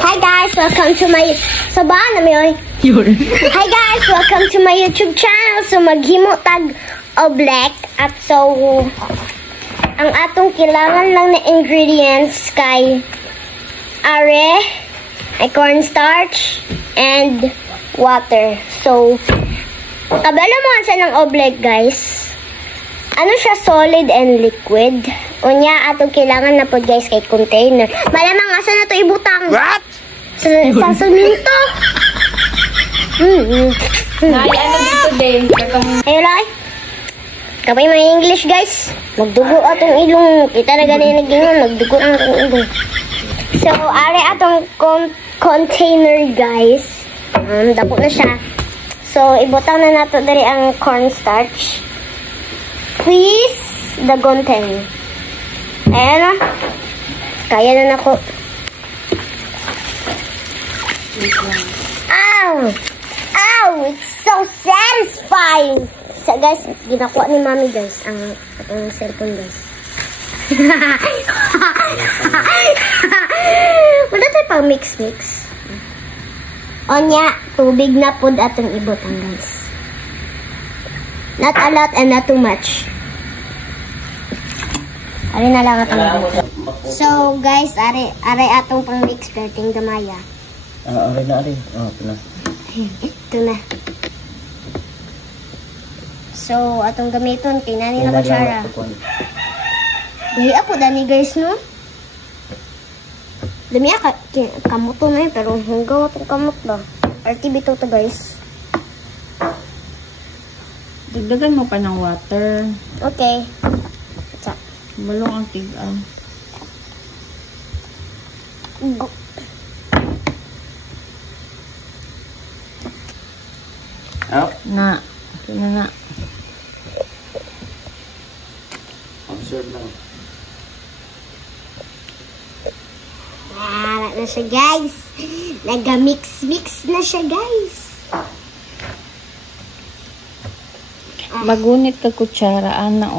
Hi guys, welcome to my Hi guys, welcome to my YouTube channel. So maghimo tag oblek at so ang atong kailangan lang na ingredients kay are, ay cornstarch and water. So kabalo mo sa ng oblek guys. Ano siya, solid and liquid. Unya atong kailangan na po guys kay container. Malamang asa na to ibutang. What? Sa suminto. Nay, ano dito din? Ayun lang. Kapay may English guys. Magdugo atong ilong. Kita na ganyan nagingon. Magdugo ang atong ilong. So, are atong container guys. Dapo na siya. So, ibutang na nato dari ang cornstarch. Please, the content. Ayan na. Kaya na nako. Ow! Ow! It's so satisfying! So guys, ginakuha ni mami guys ang cellphone guys. Wala tayo pang mix. Onya, tubig na pod atong ibutang guys. Not a lot and not too much. Ari na lang atong ibutang. So guys, ari atong pang mix perting gamaya. Ari na. Ito na. Ito na. So, atong gamiton, tinani na kutsara. Dili ako dani guys, no? Dami kamuto na yun, pero hanggang atong kamot ba? RT bito to guys. Dagdagan mo pa ng water. Okay. Sa. Balong ang tigang. Out. Na. Ito na. Observe lang. Wala na siya guys. Naga-mix na siya guys. Magunit ka kutsara, ana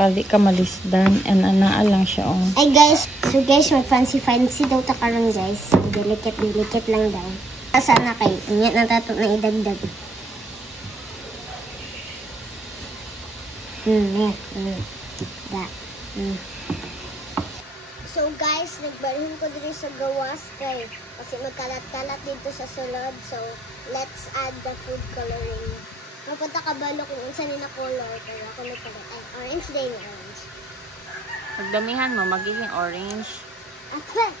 pali ka malisdan, anaa lang siya Ay guys, so guys, mag fancy daw ta karon guys. Delicate lang daw. Sana kay, ingat na tato na idagdag. So guys, nagbalhin ko dito sa gawas kay kasi magkalat-kalat dito sa sulod. So let's add the food coloring. Mapunta ka balo kung unsa ni na color pero ako nagkalat ay orange din orange. Pagdamihan mo, magiging orange. Okay.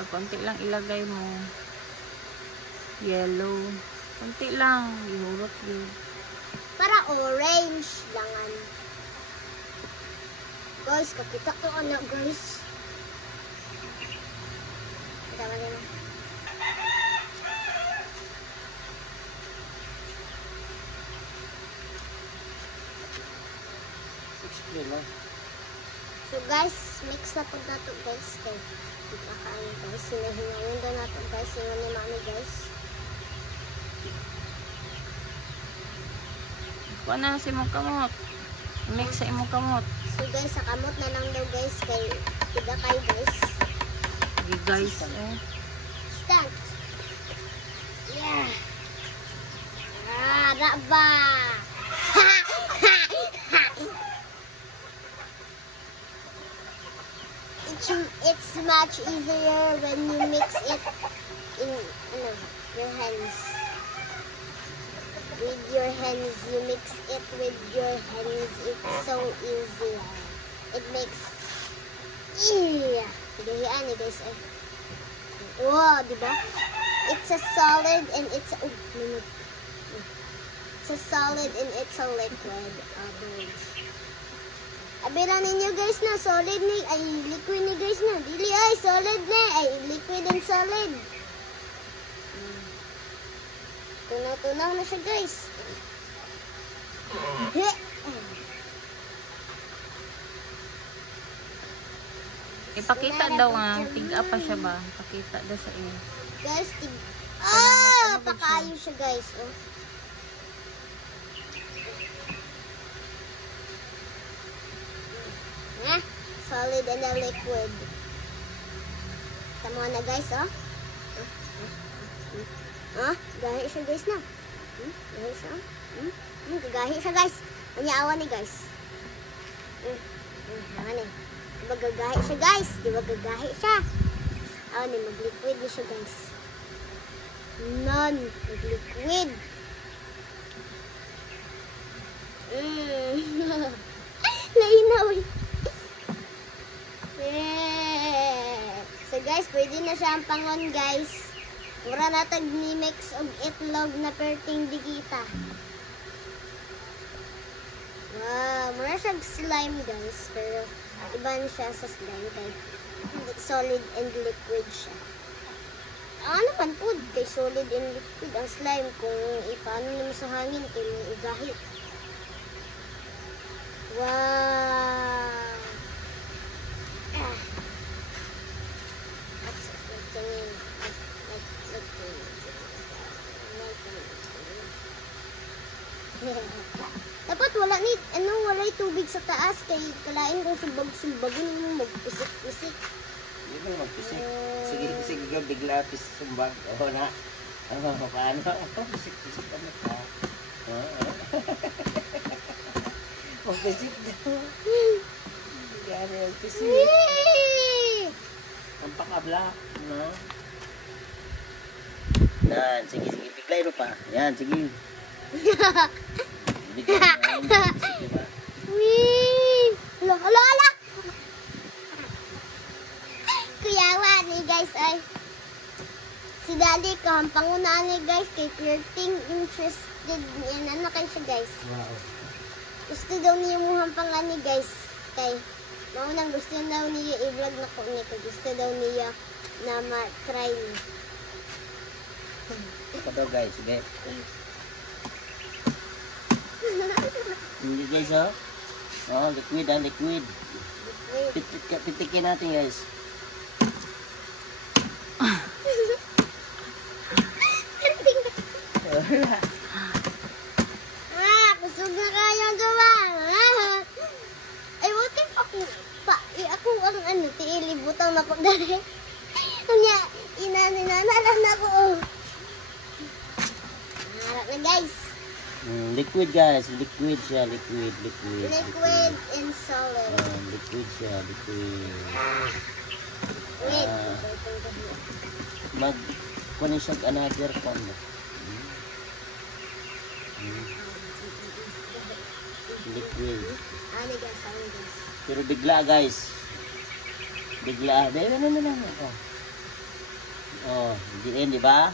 Pag konti lang ilagay mo, yellow. Konti lang, ihurot yun. Para orange langan. Guys, kakita ko na guys. Kita mo na. So guys, mix na po nato guys. Kita kayo guys. Hinahingayon daw nato guys. Yung ni mami guys. Kuha na si mong kamot. Mix sa imong kamot. So guys, sa kamot na lang daw guys. Kay tiga kayo guys. Sige guys. Start. Yeah. Raba. It's much easier when you mix it in your hands. With your hands, you mix it with your hands. It's so easy. It makes Gahian ni guys. Wow, diba? It's a solid and it's a solid and it's a liquid. Abiran ninyo guys na solid ni ay liquid ni guys na. Dili ay solid ni ay liquid and solid. Tunaw na siya guys. Ipakita daw nga, tiga pa siya ba? Pakita daw sa iyo. Guys, pakayo siya guys. Oh. Solid and a liquid. Tama na guys, oh. Gahi siya guys na. Gahi siya. Gagahi siya guys. Anyawa ni guys. Awan eh. Diba gagahi siya guys? Diba gagahi siya? Awan eh, mag-liquid na siya guys. Mag-liquid. Lainaw eh. So guys, pwede na siya ang pangon guys. Mura na tag ni mix og itlog na perting digita. Wow, mura siya slime guys. Pero iba na siya sa slime kay solid and liquid siya. Ano man po, kay solid and liquid ang slime kung ipaano naman sa hangin kay may igahit. Wow! Dapat wala ni walay tubig sa taas kay kalain kung sumbag-sumbagin mo magpisik-pisik. Hindi mo magpisik. Sige ka bigla sumbag. Oo na. Paano? Pisik-pisik ka na ka. Pisik daw. Gari ang pisik. Ang pakabla. Yan, sige. Biglay mo pa. Yan, sige. Wee! Ala! Kuyawa ni guys ay si Daddy kahampangunaan ni guys kay flirting interested yan ano kay siya guys. Wow. Gusto daw niya mo hampangan ni guys kay maunang gusto daw niya i-vlog na ko niya kay gusto daw niya na ma-try niya. Ito daw guys, sige. Hindi guys oh. Liquid liquid. Pitikin natin guys. Kusog na kayo diba? Ay, what if ako ang tiilibutang na ko dali. Kanya, inananalan ako. Harap na guys. Liquid guys, liquid siya, liquid. Liquid and solid. Liquid siya, liquid. Wait. Kunin siya another pond. Liquid. Ano guys, Pero bigla guys. Bigla. No. Di ba?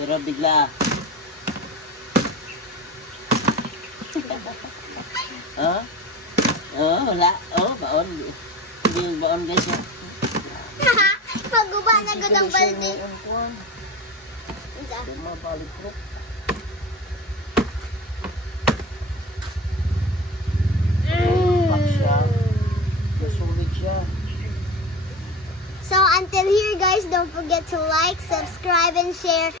Pero bigla. Wala. Baon. Hindi baon guys. Maguba na gud ang balde. Mabalik ko. So until here guys, don't forget to like, subscribe and share.